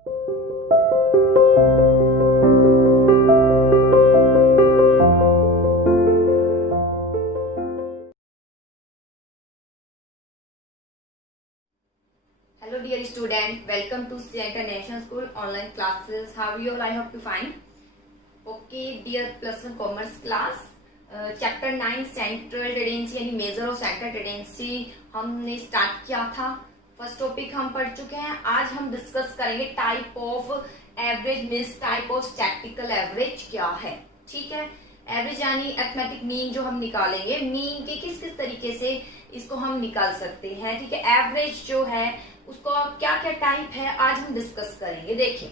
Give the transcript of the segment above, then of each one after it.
Hello dear student, welcome to International School online classes. How are you all? I hope you fine. Okay dear plus one commerce class, chapter 9 central tendency यानी measure of central tendency हमने start किया था। First topic हम पढ़ चुके हैं। आज हम डिस्कस करेंगे type of average means type of statistical average क्या है। ठीक है, एवरेज यानी अरिथमेटिक मीन जो हम निकालेंगे, मीन के किस किस तरीके से इसको हम निकाल सकते हैं। ठीक है, एवरेज जो है उसको क्या क्या टाइप है आज हम डिस्कस करेंगे। देखिए,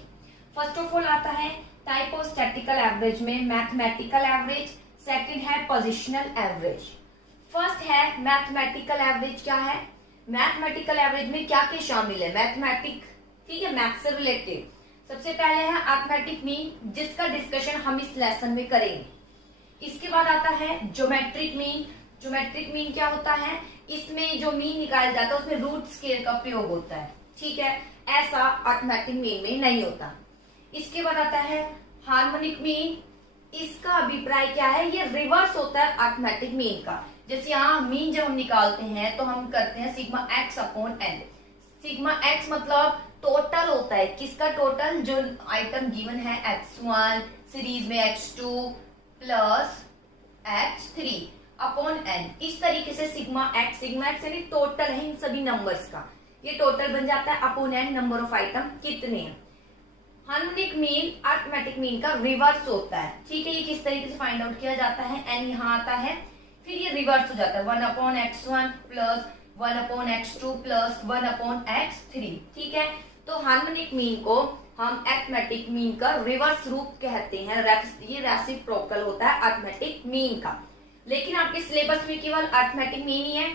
फर्स्ट ऑफ ऑल आता है टाइप ऑफ स्टैटिस्टिकल एवरेज में मैथमेटिकल एवरेज, सेकंड है पोजिशनल एवरेज, फर्स्ट है मैथमेटिकल एवरेज। क्या है मैथमेटिकल एवरेज में क्या क्या शामिल है? मैथमेटिक, ठीक है, मैथ से रिलेटेड। सबसे पहले है अरिथमेटिक मीन जिसका डिस्कशन हम इस लेसन में करेंगे। इसके बाद आता है ज्योमेट्रिक मीन। ज्योमेट्रिक मीन क्या होता है? इसमें जो मीन निकाला जाता है उसमें रूट स्केल का प्रयोग होता है। ठीक है, ऐसा अरिथमेटिक मीन में नहीं होता। इसके बाद आता है हार्मोनिक मीन। इसका अभिप्राय क्या है? ये रिवर्स होता है अरिथमेटिक मीन का। जैसे यहाँ मीन जब हम निकालते हैं तो हम करते हैं sigma x upon n. Sigma x मतलब टोटल होता है, किसका टोटल? जो आइटम गिवन है x1 सीरीज में x2 plus x3 upon N. इस तरीके से सिग्मा एक्स यानी टोटल है इन सभी नंबर्स का, ये टोटल बन जाता है upon n, number of item कितने हैं। हार्मोनिक मीन अरिथमेटिक मीन का रिवर्स होता है। ठीक है, ये किस तरीके से फाइंड आउट किया जाता है? एन यहाँ आता है, फिर ये रिवर्स हो जाता है 1 upon x1 plus 1 upon x2 plus 1 upon x3। ठीक है, तो हार्मोनिक मीन को हम अरिथमेटिक मीन का रिवर्स रूप कहते हैं। ये रेसिप्रोकल होता है अरिथमेटिक मीन का। लेकिन आपके सिलेबस में केवल अरिथमेटिक मीन ही है,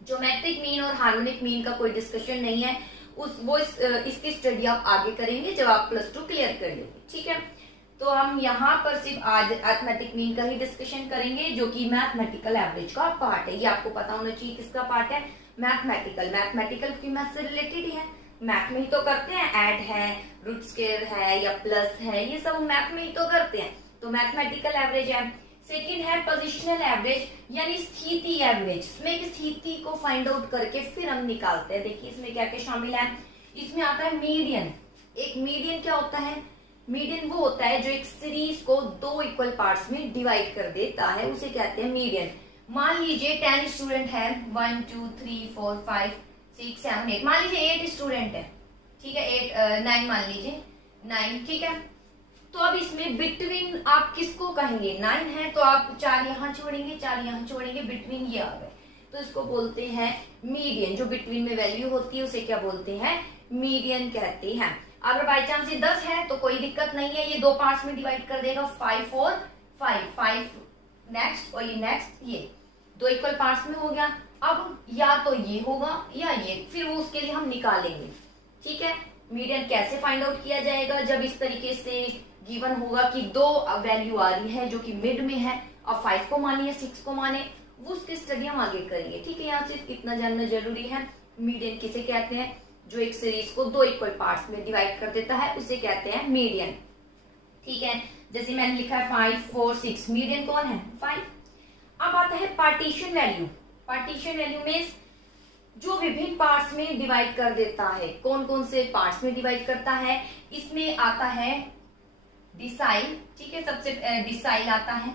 ज्योमेट्रिक मीन और हार्मोनिक मीन का कोई डिस्कशन नहीं है। इसकी स्टडी आप आगे करेंगे जब आप +2 क्लियर कर लेंगे। ठीक है, तो हम यहाँ पर सिर्फ आज अरिथमेटिक मीन का ही डिस्कशन करेंगे जो कि मैथमेटिकल एवरेज का पार्ट है। ये आपको पता होना चाहिए किसका पार्ट है? मैथमेटिकल की मैथ से रिलेटेड ही है। मैथ में ही तो करते हैं, ऐड है, रूट स्क्वायर है या प्लस है, ये सब मैथ में ही तो करते हैं। तो मैथमेटिकल एवरेज है। सेकंड है पोजिशनल एवरेज यानी स्थिति एवरेज। इसमें एक स्थिति को फाइंड आउट करके फिर हम निकालते हैं। देखिए इसमें क्या क्या शामिल है। इसमें आता है मीडियन। एक मीडियन क्या होता है? मीडियन वो होता है जो एक सीरीज को 2 इक्वल पार्ट्स में डिवाइड कर देता है, उसे कहते हैं मीडियन। मान लीजिए 10 स्टूडेंट है, 1 2 3 4 5 6 7 8, मान लीजिए 8 स्टूडेंट है। ठीक है, 9 मान लीजिए 9। ठीक है, तो अब इसमें बिटवीन आप किसको कहेंगे? 9 है तो आप 4 यहाँ छोड़ेंगे, 4 यहाँ छोड़ेंगे, बिटवीन ये आ गए, तो इसको बोलते हैं मीडियन। जो बिटवीन में वैल्यू होती है उसे क्या बोलते हैं? मीडियन कहते हैं। अगर बाई चांस ये 10 है तो कोई दिक्कत नहीं है, ये 2 पार्ट्स में डिवाइड कर देगा, 5 और 5 नेक्स्ट और ये नेक्स्ट, ये 2 इक्वल पार्ट्स में हो गया। अब या तो ये होगा या ये, फिर वो उसके लिए हम निकालेंगे। ठीक है, मीडियन कैसे फाइंड आउट किया जाएगा? जब इस तरीके से गिवन होगा कि 2 वैल्यू आ रही है जो कि मिड में है, और 5 को माने या 6 को माने, वो उसकी स्टडी हम आगे करेंगे। ठीक है, यहाँ सिर्फ इतना जानना जरूरी है। मीडियन किसे कहते हैं? जो एक सीरीज को 2 इक्वल पार्ट्स में डिवाइड कर देता है उसे कहते हैं मीडियन। ठीक है, जैसे मैंने लिखा है 5 4 6, मीडियन कौन है? 5। अब आता है पार्टीशन वैल्यू। पार्टीशन वैल्यू में जो विभिन्न पार्ट्स में डिवाइड कर देता है, कौन कौन से पार्ट्स में डिवाइड करता है? इसमें आता है डिसाइल। ठीक है, सबसे डिसाइल आता है,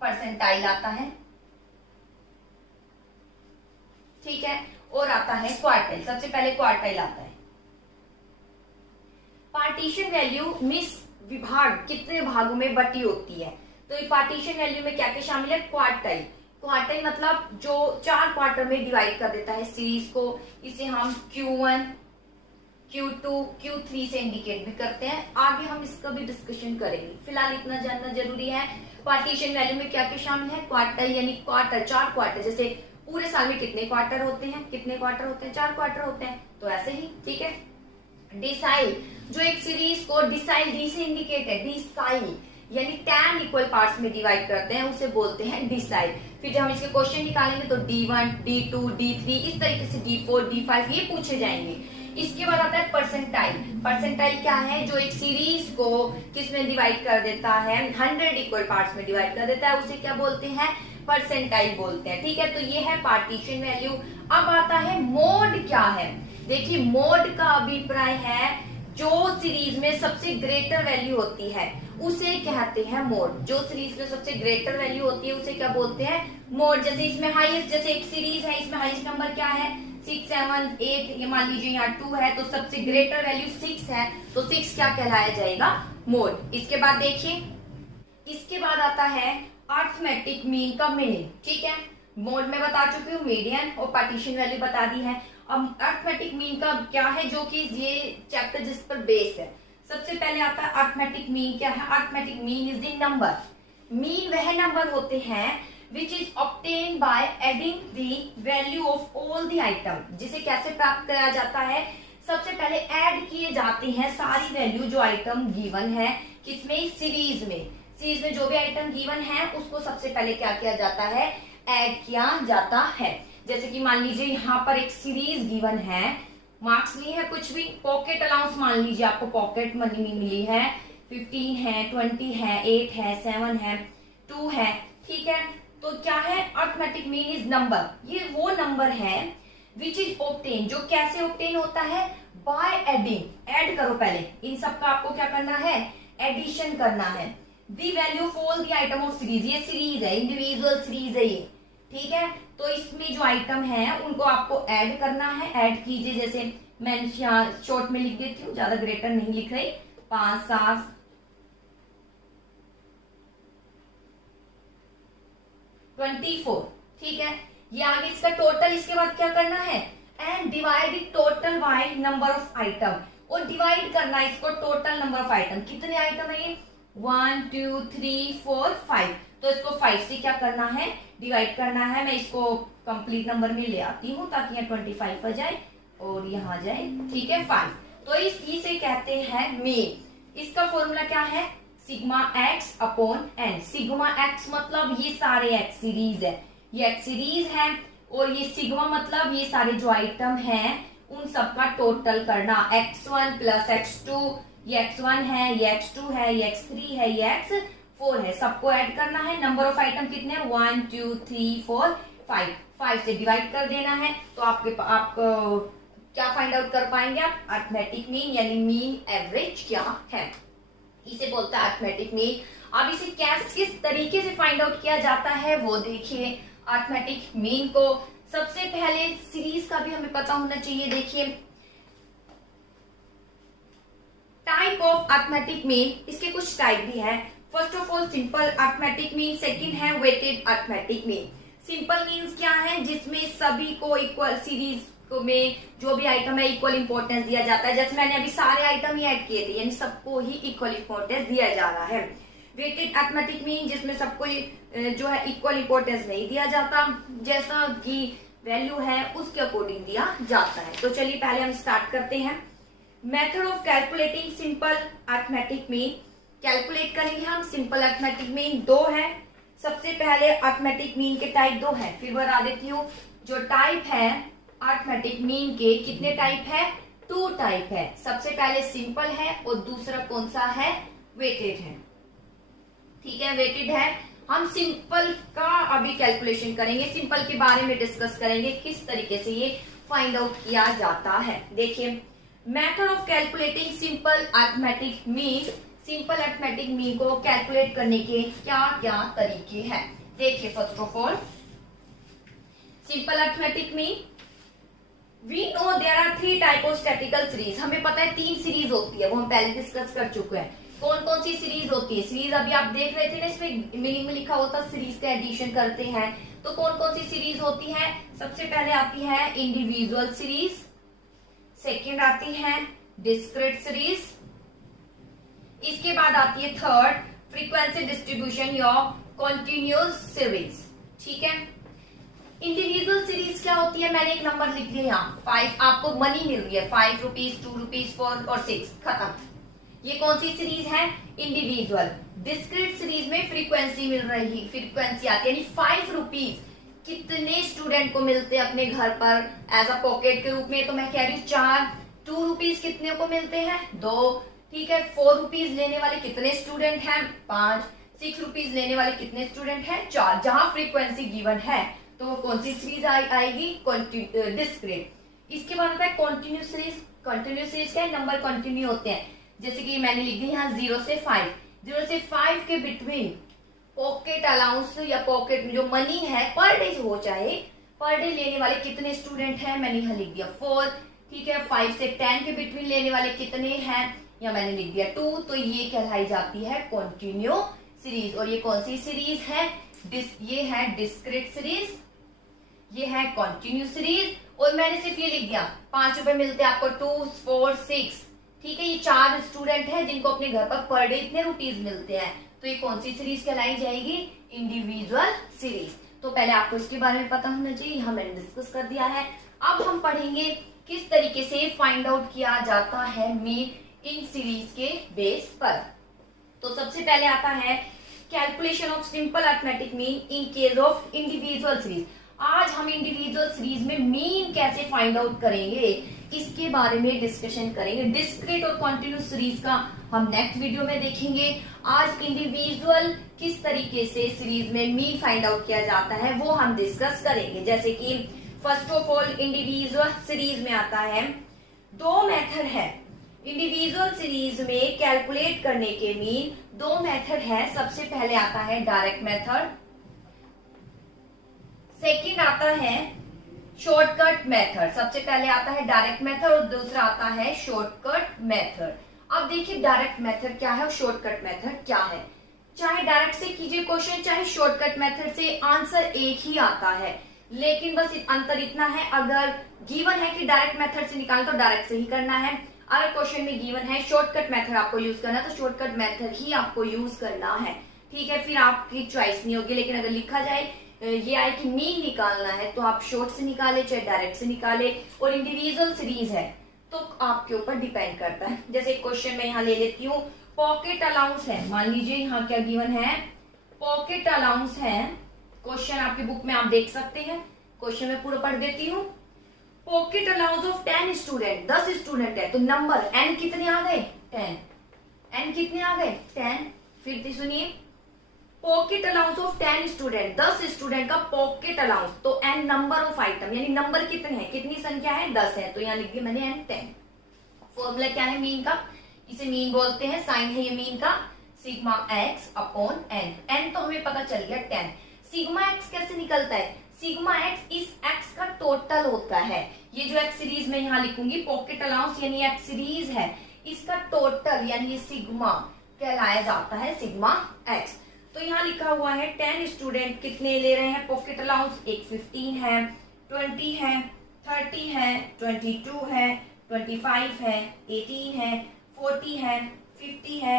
परसेंटाइल आता है, ठीक है, और आता है क्वार्टाइल। सबसे पहले क्वार्टाइल आता है। पार्टीशन वैल्यू मिस विभाग कितने भागों में बटी होती है, तो ये पार्टीशन वैल्यू में क्या क्या शामिल है? क्वार्टाइल। क्वार्टाइल मतलब जो 4 क्वार्टर में डिवाइड कर देता है सीरीज को, इसे हम Q1 Q2 Q3 से इंडिकेट भी करते हैं। आगे हम इसका भी डिस्कशन करेंगे, फिलहाल इतना जानना जरूरी है। पार्टीशन वैल्यू में क्या क्या शामिल है? क्वार्टर यानी क्वार्टर, 4 क्वार्टर। जैसे पूरे साल में कितने क्वार्टर होते हैं? कितने क्वार्टर होते हैं? 4 क्वार्टर होते हैं, तो ऐसे ही। ठीक है, डिसाइल जो एक सीरीज को डिसाइल डी से इंडिकेट है, डिसाइल यानी 10 इक्वल पार्ट्स में डिवाइड करते हैं, उसे बोलते हैं डिसाइल। फिर जब हम इसके क्वेश्चन निकालेंगे तो D1 D2 D3 इस तरीके से D4 D5 ये पूछे जाएंगे। इसके बाद आता है परसेंटाइल। परसेंटाइल क्या है? जो एक सीरीज को किसमें डिवाइड कर देता है, 100 इक्वल पार्ट्स में डिवाइड कर देता है, उसे क्या बोलते हैं? परसेंटाइल बोलते हैं। ठीक है, तो ये है पार्टीशन वैल्यू। अब आता है मोड। क्या है? देखिए, मोड का अभिप्राय है जो सीरीज में सबसे ग्रेटर वैल्यू होती है उसे कहते हैं मोड। जो सीरीज में सबसे ग्रेटर वैल्यू होती है उसे क्या बोलते हैं? मोड। जैसे इसमें हाईएस्ट, जैसे एक सीरीज है, इसमें हाईएस्ट नंबर क्या है? 6, 7, 8, ये मान लीजिए यहाँ 2 है, तो सबसे ग्रेटर वैल्यू 6 है, तो 6 क्या कहलाया जाएगा? मोड। इसके बाद देखिए, इसके बाद आता है अरिथमेटिक मीन का मीनिंग। ठीक है, मोड में बता चुकी हूँ, मीडियन और पार्टीशन वैल्यू बता दी है। अब अरिथमेटिक मीन का क्या है, जो कि ये चैप्टर जिस पर बेस है। सबसे पहले आता है अरिथमेटिक मीन। क्या है? Arithmetic mean is the number. Mean वह नंबर होते हैं which is obtained by adding the value of all the item। जिसे कैसे प्राप्त कराया जाता है? सबसे पहले ऐड किए जाते हैं सारी वैल्यू जो आइटम गिवन है, किसमें? सीरीज में। सीरीज में जो भी आइटम गिवन है उसको सबसे पहले क्या किया जाता है? ऐड किया जाता है। जैसे कि मान लीजिए यहाँ पर एक सीरीज गिवन है, मार्क्स नहीं है कुछ भी, पॉकेट अलाउंस मान लीजिए आपको पॉकेट मनी मिली है, 15 है, 20 है, 8 है, 7 है, 2 है। ठीक है, तो क्या है? Arithmetic mean is number. ये वो नंबर है विच इज ऑब्टेन, जो कैसे ऑब्टेन होता है? By adding. ऐड करो पहले, इन सब का आपको क्या करना है? एडिशन करना है। The value of all the item of series. ये सीरीज है, इंडिविजुअल सीरीज है ये। ठीक है, तो इसमें जो आइटम है उनको आपको ऐड करना है। ऐड कीजिए, जैसे मैं यहाँ शॉर्ट में लिख देती हूँ, ज्यादा ग्रेटर नहीं लिख रही। 5, 7, 24। ठीक है, ये आगे इसका टोटल। इसके बाद क्या करना है? And divide it total by number of item. और डिवाइड करना है इसको टोटल नंबर ऑफ आइटम। कितने आइटम है ये? 1, 2, 3, 4, 5। तो इसको 5 से क्या करना है? डिवाइड करना है। मैं इसको कंप्लीट नंबर में ले आती हूँ ताकि यहाँ 25 आ जाए और यहाँ जाए। ठीक है, 5। तो इसे कहते हैं मीन। इसका फॉर्मूला क्या है? Sigma x upon n. Sigma x मतलब ये सारे एक्स सीरीज है, ये एक्स सीरीज है, और ये सिग्मा मतलब ये सारे जो आइटम हैं उन सबका टोटल करना। x1 प्लस x2, ये x1 है, ये x2 है, ये x3 है, ये x4 है, सबको ऐड करना है। नंबर ऑफ आइटम कितने? 1, 2, 3, 4, 5। 5 से डिवाइड कर देना है, तो आप क्या फाइंड आउट कर पाएंगे? आप अरिथमेटिक मीन यानी मीन एवरेज क्या है, इसे बोलता है अरिथमेटिक मीन। अब इसे किस तरीके से फाइंड आउट किया जाता है वो देखिए। अरिथमेटिक मीन को सबसे पहले सीरीज का भी हमें पता होना चाहिए। देखिए, टाइप ऑफ अरिथमेटिक मीन, इसके कुछ टाइप भी है। First of all simple arithmetic mean, second है weighted arithmetic mean. Simple means क्या है? जिसमें सभी को इक्वल, सीरीज में जो भी आइटम है इक्वल इंपॉर्टेंस दिया जाता है। जैसे मैंने अभी सारे आइटम ही ऐड किए थे, यानी सबको ही इक्वल इंपॉर्टेंस दिया जा रहा है। वेटेड अरिथमेटिक मीन जिसमें सबको जो है इक्वल इंपॉर्टेंस नहीं दिया जाता, जैसा कि वैल्यू है उसके अकॉर्डिंग दिया जाता है। तो चलिए पहले हम स्टार्ट करते हैं। Method of calculating simple arithmetic mean. Calculate करेंगे हम सिंपल अरिथमेटिक मीन। 2 है। सबसे पहले अरिथमेटिक मीन के टाइप 2 है, फिर बता देती हूँ। जो टाइप है अरिथमेटिक मीन के, कितने टाइप है? 2 टाइप है। सबसे पहले सिंपल है और दूसरा कौन सा है? वेटेड है। ठीक है, वेटेड है। हम सिंपल का अभी कैलकुलेशन करेंगे, सिंपल के बारे में डिस्कस करेंगे किस तरीके से ये फाइंड आउट किया जाता है। देखिए, method of calculating simple arithmetic mean. Simple arithmetic mean को कैलकुलेट करने के क्या क्या तरीके हैं? देखिए, first of all simple arithmetic mean, we know there are 3 type of statical series. हमें पता है 3 सीरीज होती है, वो हम पहले डिस्कस कर चुके हैं। कौन कौन सी सीरीज होती है? सीरीज अभी आप देख रहे थे ना, इसमें मीनिंग में लिखा होता सीरीज का एडिशन करते हैं। तो कौन कौन सी सीरीज होती है? सबसे पहले आती है इंडिविजुअल सीरीज, सेकंड आती है डिस्क्रीट सीरीज, इसके बाद आती है थर्ड फ्रीक्वेंसी डिस्ट्रीब्यूशन या कॉन्टिन्यूअस सीरीज। ठीक है, इंडिविजुअल सीरीज क्या होती है? मैंने एक नंबर लिख दिया यहाँ 5, आपको मनी मिल रही है 5 रुपीज, 2 रुपीज, 4 और 6, खत्म। ये कौन सी सीरीज है? इंडिविजुअल। डिस्क्रीट सीरीज में फ्रीक्वेंसी मिल रही, फ्रीक्वेंसी आती है, यानी 5 रुपीज कितने स्टूडेंट को मिलते हैं अपने घर पर एज अ पॉकेट के रूप में? तो मैं कह रही हूँ 4 ₹2 कितने को मिलते हैं? 2। ठीक है, ₹4 लेने वाले कितने स्टूडेंट हैं? 5। ₹6 लेने वाले कितने स्टूडेंट हैं? 4। जहां फ्रीक्वेंसी गिवन है तो वो कौन सी सीरीज आएगी? डिस्क्रीट। इसके बाद आता है कॉन्टिन्यूस सीरीज। कॉन्टिन्यूस सीरीज क्या है? नंबर कंटिन्यू होते हैं। जैसे कि मैंने लिख दी यहाँ 0 से 5। 0 से 5 के बिटवीन पॉकेट अलाउंस या पॉकेट जो मनी है पर डे हो चाहे, पर डे लेने वाले कितने स्टूडेंट हैं? मैंने यहाँ लिख दिया 4। ठीक है, 5 से 10 के बिटवीन लेने वाले कितने हैं? या मैंने लिख दिया 2। तो ये कहलाई जाती है कॉन्टिन्यू सीरीज। और ये कौन सी सीरीज है? ये है डिस्क्रीट सीरीज, ये है कॉन्टिन्यू सीरीज। और मैंने सिर्फ ये लिख दिया ₹5 मिलते हैं आपको 2, 4, 6। ठीक है, ये 4 स्टूडेंट हैं जिनको अपने घर पर डे इतने ₹. मिलते हैं। तो ये कौन सी सीरीज कहलाई जाएगी? Individual series. तो पहले आपको इसके बारे में पता होना चाहिए, यहाँ मैंने डिस्कस कर दिया है। अब हम पढ़ेंगे किस तरीके से फाइंड आउट किया जाता है मीन इन सीरीज के बेस पर। तो सबसे पहले आता है calculation of simple arithmetic mean in case of individual series. आज हम इंडिविजुअल सीरीज में मीन कैसे फाइंड आउट करेंगे इसके बारे में डिस्कशन करेंगे। डिस्क्रीट और कॉन्टिन्यूस सीरीज का हम नेक्स्ट वीडियो में देखेंगे। आज इंडिविजुअल किस तरीके से सीरीज में मीन फाइंड आउट किया जाता है वो हम डिस्कस करेंगे। जैसे कि first of all individual series में आता है 2 मेथड है। इंडिविजुअल सीरीज में कैलकुलेट करने के मीन 2 मेथड है। सबसे पहले आता है डायरेक्ट मेथड, सेकंड आता है शॉर्टकट मेथड। सबसे पहले आता है डायरेक्ट मेथड और दूसरा आता है शॉर्टकट मेथड। अब देखिए डायरेक्ट मेथड क्या है और शॉर्टकट मेथड क्या है। चाहे डायरेक्ट से कीजिए क्वेश्चन, चाहे शॉर्टकट मेथड से, आंसर एक ही आता है। लेकिन बस अंतर इतना है, अगर गिवन है कि डायरेक्ट मेथड से निकालना तो डायरेक्ट से ही करना है। अगर क्वेश्चन में गिवन है शॉर्टकट मेथड आपको यूज करना है तो शॉर्टकट मेथड ही आपको यूज करना है। ठीक है, फिर आपकी चॉइस नहीं होगी। लेकिन अगर लिखा जाए ये आए कि मीन निकालना है तो आप शॉर्ट से निकाले चाहे डायरेक्ट से निकाले। और इंडिविजुअल सीरीज है तो आपके ऊपर डिपेंड करता है। जैसे क्वेश्चन में यहाँ ले लेती हूँ, पॉकेट अलाउंस है। मान लीजिए यहाँ क्या गिवन है? पॉकेट अलाउंस है। क्वेश्चन आपकी बुक में आप देख सकते हैं। क्वेश्चन में पूरा पढ़ देती हूँ। Pocket allowance of 10 student, 10 student है तो नंबर n कितने आ गए? 10। n कितने आ गए? 10। फिर सुनिए, pocket allowance of 10 student, 10 student का पॉकेट अलाउंस तो n नंबर ऑफ आइटम, यानी नंबर कितने हैं, कितनी संख्या है? 10 है। तो यहाँ लिख दिया मैंने n 10। फॉर्मूला क्या है मीन का? इसे मीन बोलते हैं, साइन है ये मीन का, sigma x upon n। n तो हमें पता चल गया 10। सिग्मा x कैसे निकलता है? सिग्मा x इस x का टोटल होता है। ये जो x सीरीज में यहाँ लिखूंगी पॉकेट अलाउंस यानी x सीरीज है, इसका टोटल यानी ये सिग्मा कहलाया जाता है सिग्मा x। तो यहाँ लिखा हुआ है 10 स्टूडेंट कितने ले रहे हैं पॉकेट अलाउंस? एक 15 है, 20 है, 30 है, 22 है, 25 है, 18 है, 40 है, 50 है,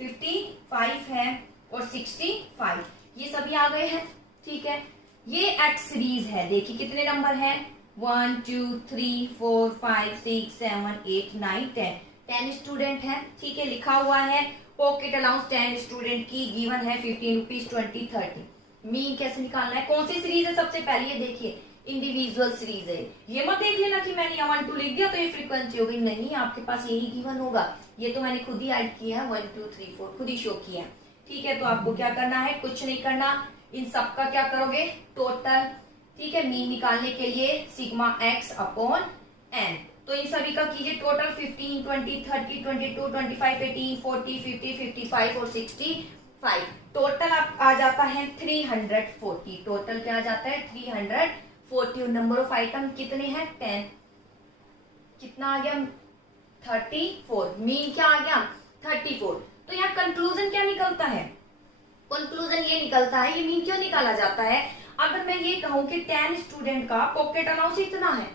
55 है और 65। ये सभी आ गए हैं। ठीक है, ये x सीरीज है। देखिए कितने नंबर है? 1 2 3 4 5 6 7 8 9 10। 10 स्टूडेंट है। ठीक है, लिखा हुआ है पॉकेट अलाउंस 10 स्टूडेंट की गिवन है ₹15, 20, 30। मीन कैसे निकालना है? कौन सी सीरीज है? सबसे पहले ये देखिए इंडिविजुअल सीरीज है। ये मत देख लेना कि मैंने यहाँ 1 2 लिख दिया तो ये फ्रीक्वेंसी हो गई। नहीं, आपके पास यही गिवन होगा। ये तो मैंने खुद ही ऐड किया है, 1 2 3 4 खुद ही शो किया है। ठीक है, तो आपको क्या करना है? कुछ नहीं करना, इन सबका क्या करोगे? टोटल। ठीक है, मीन निकालने के लिए सिग्मा x अपॉन n। तो इन सभी का कीजिए टोटल 15, 20, 30, 22, 25, 18, 40, 50, 55 और 65। टोटल आ जाता है 340। टोटल क्या आ जाता है? 340। नंबर ऑफ आइटम कितने हैं? 10। कितना आ गया? 34। मीन क्या आ गया? 34। तो यहाँ कंक्लूजन क्या निकलता है? कंक्लूजन ये निकलता है, ये मीन क्यों निकाला जाता है? अगर मैं ये कहूं कि 10 स्टूडेंट का पॉकेट अलाउंस इतना है,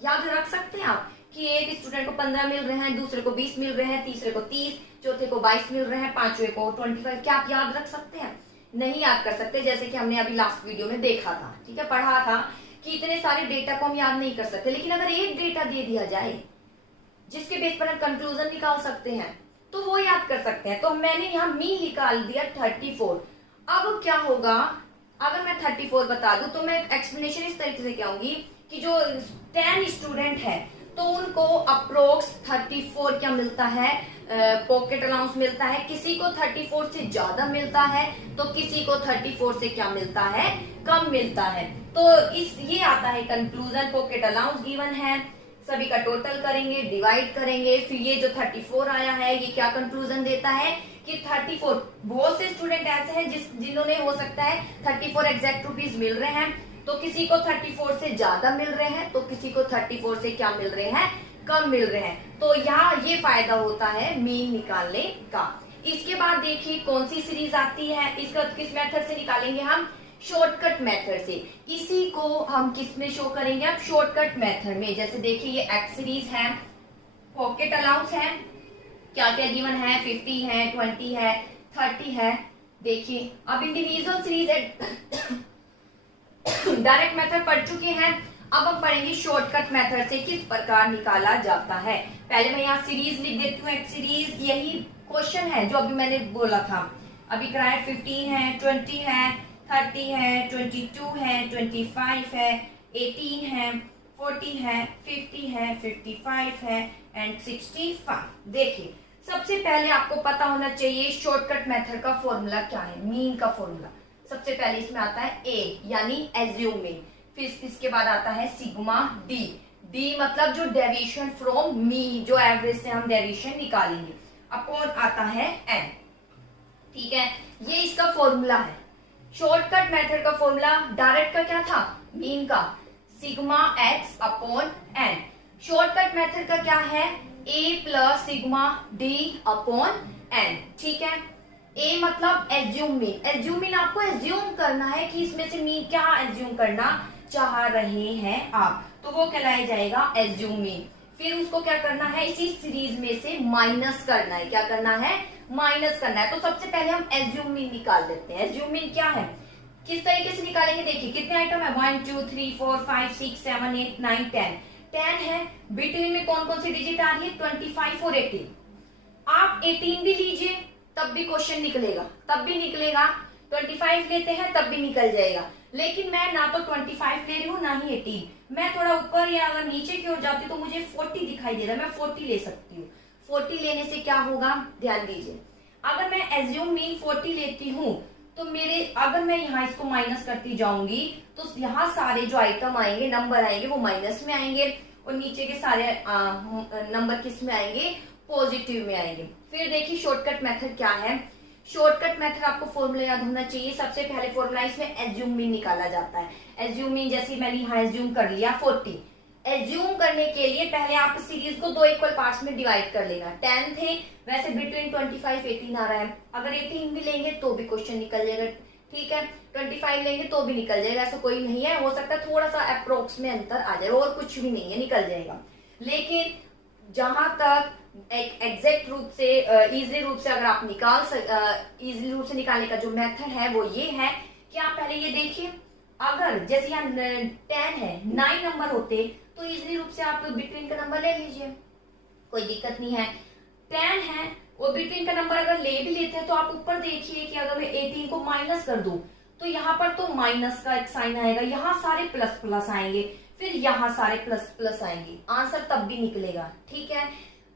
याद रख सकते हैं आप कि एक स्टूडेंट को 15 मिल रहे हैं, दूसरे को 20 मिल रहे हैं, तीसरे को 30, चौथे को 22 मिल रहे हैं, पांचवे को 25। क्या आप याद रख सकते हैं? नहीं याद कर सकते। जैसे कि हमने अभी लास्ट वीडियो में देखा था, ठीक है, पढ़ा था कि इतने सारे डेटा को हम याद नहीं कर सकते। लेकिन अगर एक डेटा दे दिया जाए जिसके बेस पर हम कंक्लूजन निकाल सकते हैं तो वो याद कर सकते हैं। तो मैंने यहाँ मीन निकाल दिया 34। अब क्या होगा? अगर मैं 34 बता दूं तो मैं एक्सप्लेनेशन इस तरीके से कहूंगी कि जो 10 स्टूडेंट है तो उनको अप्रोक्स 34 क्या मिलता है, पॉकेट अलाउंस मिलता है। किसी को 34 से ज्यादा मिलता है तो किसी को 34 से क्या मिलता है, कम मिलता है। तो ये आता है कंक्लूजन, पॉकेट अलाउंस गिवन है, सभी का टोटल करेंगे, डिवाइड करेंगे, फिर ये जो 34 आया है ये क्या कंक्लूजन देता है कि 34, बहुत से स्टूडेंट ऐसे हैं जिन्होंने हो सकता है 34 एग्जैक्ट रुपीज मिल रहे हैं, तो किसी को 34 से ज्यादा मिल रहे हैं तो किसी को 34 से क्या मिल रहे हैं, कम मिल रहे हैं। तो यहाँ ये फायदा होता है मीन निकालने का। इसके बाद देखिए कौन सी सीरीज आती है, इसका किस मेथड से निकालेंगे हम, शॉर्टकट मेथड से। इसी को हम किस में शो करेंगे, अब शॉर्टकट मेथड में। जैसे देखिए ये एक्स सीरीज है, पॉकेट अलाउंस है, क्या क्या गिवन है, 50 है, 20 है, 30 है। देखिए अब इंडिविजुअल सीरीज है, डायरेक्ट मेथड पढ़ चुके हैं, अब हम पढ़ेंगे शॉर्टकट मेथड से किस प्रकार निकाला जाता है। पहले मैं यहाँ सीरीज लिख देती हूँ, एक सीरीज, यही क्वेश्चन है जो अभी मैंने बोला था, अभी कराए 15 है, 20 है, 30 है, 22 है, 25 है, 18 है, 40 है, 50 है, 55 है एंड 65। देखिए सबसे पहले आपको पता होना चाहिए शॉर्टकट मेथड का फॉर्मूला क्या है, मीन का फॉर्मूला। सबसे पहले इसमें आता है ए यानी एज्यूमिंग, फिर इसके बाद आता है सिग्मा डी, डी मतलब जो डेविएशन फ्रॉम मीन, जो एवरेज से हम डेविएशन निकालेंगे, अपॉन आता है एन। ठीक है, ये इसका फॉर्मूला है। शॉर्टकट मेथड का फॉर्मूला, डायरेक्ट का क्या था, मीन का, sigma x upon n. Shortcut method का क्या है, a plus sigma d upon n. ठीक है, ए मतलब एज्यूम मीन, एज्यूम मीन आपको एज्यूम करना है कि इसमें से मीन क्या एज्यूम करना चाह रहे हैं आप, तो वो कहलाया जाएगा एज्यूम मीन। फिर उसको क्या करना है, इसी सीरीज में से माइनस करना है, क्या करना है, माइनस करना है। तो सबसे पहले हम एज्यूम मीन निकाल लेते हैं। एज्यूम मीन क्या है, किस तरीके से निकालेंगे, देखिए कितने आइटम है, 1 2 3 4 5 6 7 8 9 10, 10 है, बिटवीन में कौन कौन सी डिजिट आ रही है, 25 और 18। आप 18 भी लीजिए तब भी क्वेश्चन निकलेगा, तब भी निकलेगा, 25 लेते हैं तब भी निकल जाएगा। लेकिन मैं ना तो 25 ले रही हूँ ना ही 18, मैं थोड़ा ऊपर या अगर नीचे की ओर जाती तो मुझे 40 दिखाई दे रहा है, मैं 40 ले सकती हूँ। 40 लेने से क्या होगा, ध्यान दीजिए, अगर मैं एज्यूम मीन 40 लेती हूँ तो मेरे, अगर मैं यहाँ इसको माइनस करती जाऊंगी तो यहाँ सारे जो आइटम आएंगे, नंबर आएंगे, वो माइनस में आएंगे और नीचे के सारे नंबर किस में आएंगे, पॉजिटिव में आएंगे। फिर देखिए शॉर्टकट मेथड क्या है, शॉर्टकट मेथड आपको फॉर्मूला याद होना चाहिए। सबसे पहले फॉर्मूला इसमें एज्यूम मीन निकाला जाता है। एज्यूम मीन जैसे मैंने यहाँ एज्यूम कर लिया 40, एज्यूम करने के लिए पहले आप सीरीज को 2 इक्वल पार्ट्स में डिवाइड कर लेना। 10 थे, वैसे बिटवीन 25 18 आ रहा है, अगर 18 भी लेंगे तो भी क्वेश्चन निकल जाएगा। ठीक है, 25 लेंगे तो भी निकल जाएगा, ऐसा कोई नहीं है, हो सकता है थोड़ा सा अप्रोक्स में अंतर आ जाए, और कुछ भी नहीं है, निकल जाएगा। लेकिन जहां तक एक एग्जैक्ट रूप से, इजी रूप से अगर आप इजी रूप से निकालने का जो मेथड है वो ये है कि आप पहले ये देखिए, अगर जैसे यहाँ 10 है, 9 नंबर होते तो इजी रूप से आप बिटवीन का नंबर ले लीजिए, कोई दिक्कत नहीं है। 10 है वो बिटवीन का नंबर अगर ले भी लेते हैं तो आप ऊपर देखिए कि अगर मैं 18 को माइनस कर दूं तो यहाँ पर तो माइनस का एक साइन आएगा, यहाँ सारे प्लस प्लस आएंगे, फिर यहाँ सारे प्लस प्लस आएंगे, आंसर तब भी निकलेगा। ठीक है,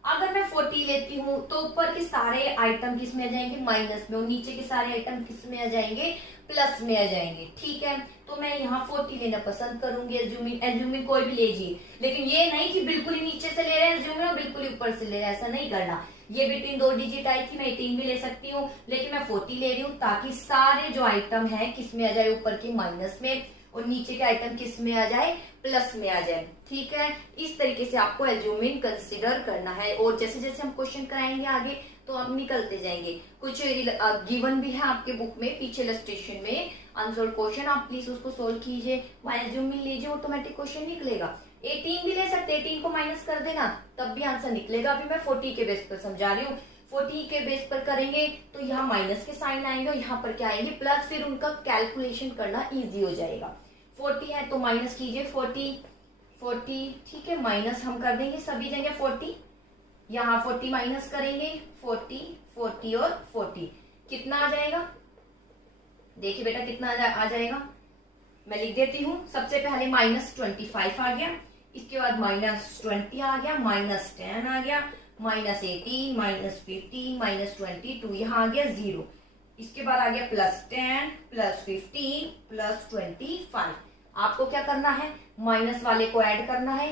अगर मैं 40 लेती हूँ तो ऊपर के सारे आइटम किस में आ जाएंगे, माइनस में, और नीचे के सारे आइटम किस में आ जाएंगे, प्लस में आ जाएंगे। ठीक है, तो मैं यहाँ 40 लेना पसंद करूंगी। एज्यूमिंग कोई भी लीजिए, लेकिन ये नहीं कि बिल्कुल ही नीचे से ले रहे हैं एज्यूमिंग और बिल्कुल ही ऊपर से ले रहे हैं, ऐसा नहीं करना। ये बिटवीन 2 डिजिट आई थी, मैं 18 भी ले सकती हूँ, लेकिन मैं 40 ले रही हूँ ताकि सारे जो आइटम है किस में आ जाए, ऊपर के माइनस में, और नीचे के आइटम किस में आ जाए, प्लस में आ जाए। ठीक है, इस तरीके से आपको एज्यूमिंग कंसीडर करना है, और जैसे जैसे हम क्वेश्चन कराएंगे आगे तो हम निकलते जाएंगे। कुछ गिवन भी है आपके बुक में पीछे इलस्ट्रेशन में, अनसॉल्व क्वेश्चन, आप प्लीज उसको सोल्व कीजिए, वहां एज्यूमिंग लीजिए, ऑटोमेटिक क्वेश्चन निकलेगा। 18 भी ले सकते, 18 को माइनस कर देना तब भी आंसर निकलेगा। अभी मैं 40 के बेस पर समझा रही हूँ, 40 के बेस पर करेंगे तो यहाँ माइनस के साइन आएंगे और यहाँ पर क्या आएंगे, प्लस, फिर उनका कैलकुलेशन करना इजी हो जाएगा। 40 है तो माइनस कीजिए, 40, ठीक है, माइनस हम कर देंगे सभी जगह 40, यहाँ 40 माइनस करेंगे, 40 और 40, कितना आ जाएगा, देखिए बेटा कितना आ जाएगा, मैं लिख देती हूँ। सबसे पहले -25 आ गया, इसके बाद -20 आ गया, -10 आ गया, -18, -15, -22, यहाँ आ गया 0। इसके बाद आ गया +10, +15, +25। आपको क्या करना है, माइनस वाले को ऐड करना है,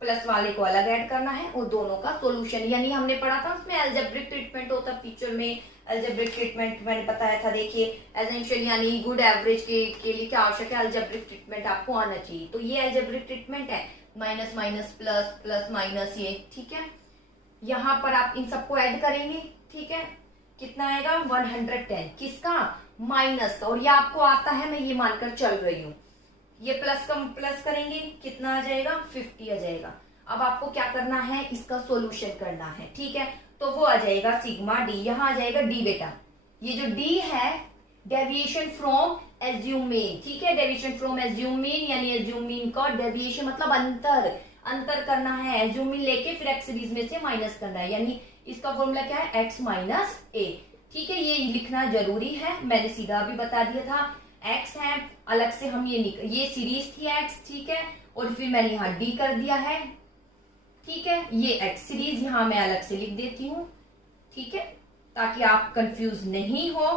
प्लस वाले को अलग ऐड करना है और दोनों का सॉल्यूशन, यानी हमने पढ़ा था उसमें अलजेब्रिक ट्रीटमेंट होता है फ्यूचर में। अलजेब्रिक ट्रीटमेंट मैंने बताया था, देखिए एसेंशियल यानी गुड एवरेज के लिए क्या आवश्यक है, अलजेब्रिक ट्रीटमेंट आपको आना चाहिए। तो ये अलजेब्रिक ट्रीटमेंट है, minus minus plus, plus minus, ये ठीक है। यहाँ पर आप इन सबको ऐड करेंगे, ठीक है, कितना आएगा 110, किसका, माइनस का, और ये आपको आता है, मैं ये मानकर चल रही हूँ। ये प्लस का प्लस करेंगे कितना आ जाएगा, 50 आ जाएगा। अब आपको क्या करना है, इसका सॉल्यूशन करना है, ठीक है। तो वो आ जाएगा सिग्मा डी, यहाँ आ जाएगा डी बेटा, ये जो डी है डेविएशन फ्रॉम एज्यूम मीन, ठीक है, डेविएशन फ्रॉम एज्यूम मीन, यानी एज्यूम मीन का डेविएशन मतलब अंतर करना है, एज्यूम मीन लेके फिर एक्स सीरीज में से माइनस करना है, यानी इसका फॉर्मूला क्या है, x माइनस ए, ठीक है। ये लिखना जरूरी है, मैंने सीधा भी बता दिया था, x है, अलग से हम ये सीरीज थी x, ठीक है, और फिर मैंने यहाँ d कर दिया है, ठीक है। ये x सीरीज यहाँ मैं अलग से लिख देती हूँ, ठीक है, ताकि आप कंफ्यूज नहीं हो।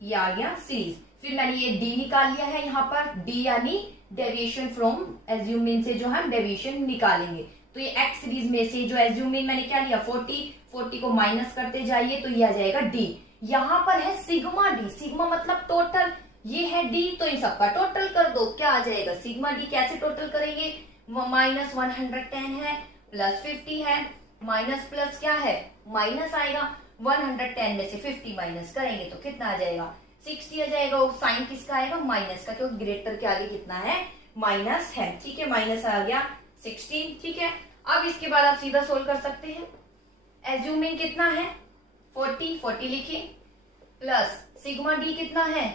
ये आ गया सीरीज, फिर मैंने ये d निकाल लिया है यहाँ पर, d यानी डेविएशन फ्रॉम एज्यूम मीन से जो हम डेविएशन निकालेंगे। तो ये x सीरीज में से जो एज्यूम मीन मैंने क्या लिया 40 को माइनस करते जाइए तो ये आ जाएगा d। यहाँ पर है सिग्मा डी, सिग्मा मतलब टोटल, ये है डी, तो इन सबका टोटल कर दो, क्या आ जाएगा सिग्मा डी। कैसे टोटल करेंगे, -110 है, +50 है, माइनस प्लस क्या है, माइनस आएगा, 110 में से 50 माइनस करेंगे तो कितना आ जाएगा, 60 आ जाएगा। और साइन किसका आएगा, माइनस का, क्योंकि ग्रेटर के आगे कितना है, माइनस है, ठीक है, माइनस आ गया 16, ठीक है। अब इसके बाद आप सीधा सोल्व कर सकते हैं, एज्यूमिंग कितना है 40 लिखिए, प्लस सिग्मा डी कितना है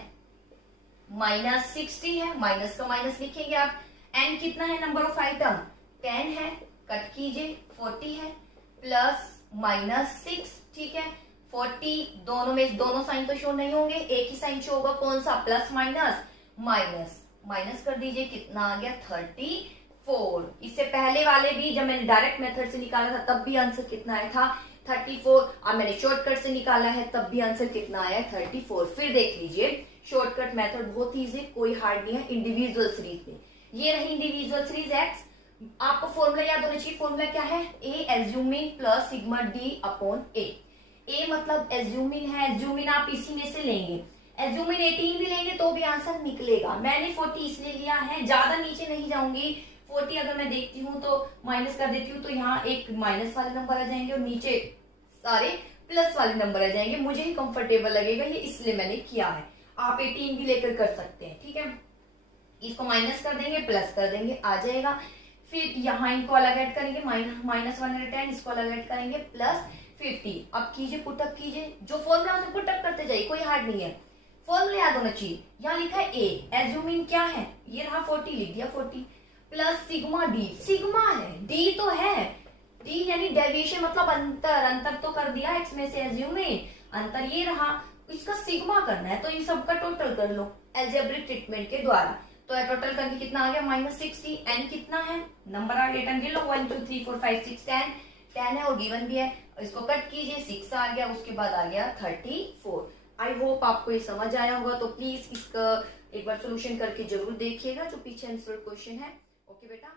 -60 है, माइनस का माइनस लिखेंगे आप, एन कितना है, नंबर ऑफ आइटम 10 है, कट कीजिए 40 है, प्लस -6, ठीक है। 40 दोनों में दोनों साइन तो शो नहीं होंगे, एक ही साइन शो होगा, कौन सा, प्लस माइनस, माइनस कर दीजिए, कितना आ गया 34। इससे पहले वाले भी जब मैंने डायरेक्ट मेथड से निकाला था तब भी आंसर कितना आया था 34, अब मैंने शॉर्टकट से निकाला है तब भी आंसर कितना आया 34। फिर देख लीजिए, शॉर्टकट मेथड बहुत इजी, कोई हार्ड नहीं है। इंडिविजुअल सीरीज में ये रही इंडिविजुअल सीरीज x, आपको फॉर्मूला याद होना चाहिए, फॉर्मूला क्या है, a assuming plus sigma d upon a मतलब एज्यूमिंग है, एज्यूमिंग आप इसी में से लेंगे, एज्यूमिंग 18 भी लेंगे तो भी आंसर निकलेगा। मैंने 40 इसलिए लिया है, ज्यादा नीचे नहीं जाऊंगी, 40 अगर मैं देखती हूँ तो माइनस कर देती हूँ तो यहाँ एक माइनस वाले नंबर आ जाएंगे और नीचे सारे प्लस वाले नंबर आ जाएंगे, मुझे ही कंफर्टेबल लगेगा, ये इसलिए मैंने किया है। आप 18 भी लेकर कर सकते हैं, ठीक है। इसको माइनस कर देंगे, प्लस कर देंगे, आ जाएगा। फिर यहाँ इनको अलग ऐड करेंगे, -110, इसको अलग ऐड करेंगे, +50। अब कीजिए, पुटअप कीजिए, जो फॉर्मूला उसे पुटअप करते जाइए, कोई हार्ड नहीं है, फॉर्मूला याद होना चाहिए। यहाँ लिखा है ए, एज्यूमिंग क्या है, ये रहा 40, लिख दिया 40, प्लस सिग्मा डी, सिग्मा है, डी तो है, डी यानी डेविएशन मतलब अंतर तो कर दिया एक्स में से, एज्यूमिंग अंतर ये रहा, इसका सिग्मा करना है तो इन सबका टोटल कर लो अलजेब्रिक ट्रीटमेंट के द्वारा। तो टोटल करके कितना आ गया -60, एन कितना है, नंबर आ गया, गिन लो 1 2 3 4 5 6 10 है और गिवन भी है, इसको कट कीजिए, 6 आ गया, उसके बाद आ गया 34। आई होप आपको ये समझ आया होगा, तो प्लीज इसका एक बार सोल्यूशन करके जरूर देखिएगा जो पीछे आंसर क्वेश्चन है। ओके बेटा।